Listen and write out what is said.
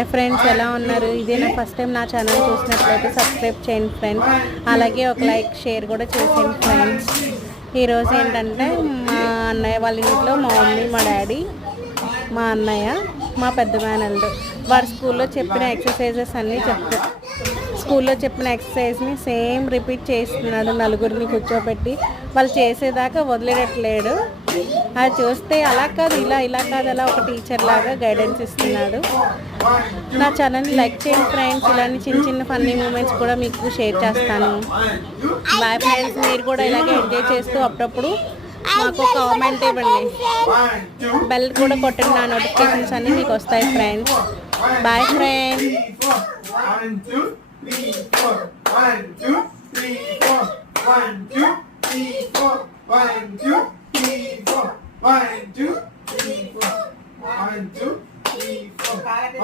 Hi friends, ఎలా ఉన్నారు? ఇదే నా ఫస్ట్ టైం నా ఛానల్ చూసినట్లయితే సబ్స్క్రైబ్ చేయండి ఫ్రెండ్స్. అలాగే ఒక లైక్ షేర్ కూడా చేసేయండి ఫ్రెండ్స్. ఈరోజు ఏంటంటే మా అన్నయ్య వాళ్ళ ఇంట్లో మా మమ్మీ, మా డాడీ, మా అన్నయ్య, మా పెద్ద మేనల్లుడు వాడు స్కూల్లో చెప్పిన ఎక్సర్సైజెస్ అన్నీ స్కూల్లో చెప్పిన ఎక్సర్సైజ్ని సేమ్ రిపీట్ చేస్తున్నాడు. నలుగురిని కూర్చోబెట్టి వాళ్ళు చేసేదాకా వదిలేయట్లేడు. అది చూస్తే అలా కాదు ఇలా కాదు అలా ఒక టీచర్ లాగా గైడెన్స్ ఇస్తున్నాడు. నా ఛానల్ని లైక్ చేయండి ఫ్రెండ్స్. ఇలాంటి చిన్న చిన్న ఫన్నీ మూమెంట్స్ కూడా మీకు షేర్ చేస్తాను. Bye friends. మీరు కూడా ఇలాగే ఎంజాయ్ చేస్తూ అప్పుడప్పుడు మాకు కామెంట్ ఇవ్వండి. బెల్ కూడా కొట్టండి, నా నోటిఫికేషన్స్ అన్నీ మీకు వస్తాయి ఫ్రెండ్స్. Bye friends. 1 2 3 4 1 2 3 4 1 2 3 4 1 2 3 4 1 2 3 4 1 2 3 4